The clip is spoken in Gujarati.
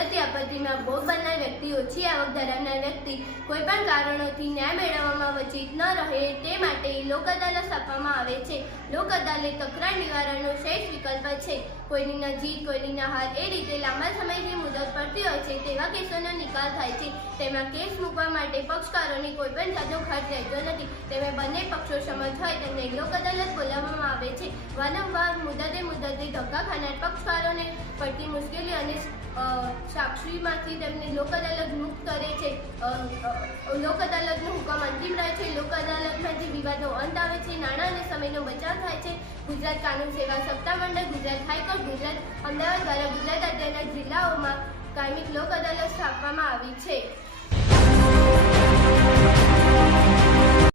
કુદરતી આપત્તિમાં ભોગ બનનાર વ્યક્તિ, ઓછી આવક ધરાવનાર વ્યક્તિ કોઈપણ કારણોથી ન્યાય મેળવવામાં વંચિત ન રહે તે માટે લોક અદાલત સ્થાપવામાં આવે છે. લોક અદાલત તકરાર નિવારણનો શ્રેષ્ઠ વિકલ્પ છે. કોઈની ન જીત કોઈની ન હાર એ રીતે લાંબા સમયથી મુદત પડતી હોય છે તેવા કેસોનો નિકાલ થાય છે. તેમાં કેસ મૂકવા માટે પક્ષકારોને કોઈપણ જાતનો ખર્ચ રહેતો નથી. તેમાં બંને પક્ષો સંમત હોય તેમને લોક અદાલત બોલાવવામાં આવે છે. વારંવાર મુદતે ધક્કા ખાનાર પક્ષકારોને પડતી મુશ્કેલી અને સાક્ષીમાંથી તેમને લોક અદાલત મુક્ત કરે છે. લોક અદાલતનો હુકમ અંતિમ રહે છે. લોક અદાલતમાંથી વિવાદનો અંત આવે છે. નાણાં અને સમયનો બચાવ થાય છે. ગુજરાત કાનૂન સેવા સત્તામંડળ, ગુજરાત હાઈકોર્ટ, ગુજરાત અમદાવાદ દ્વારા ગુજરાત રાજ્યના જિલ્લાઓમાં કાયમી લોક અદાલત સ્થાપવામાં આવી છે.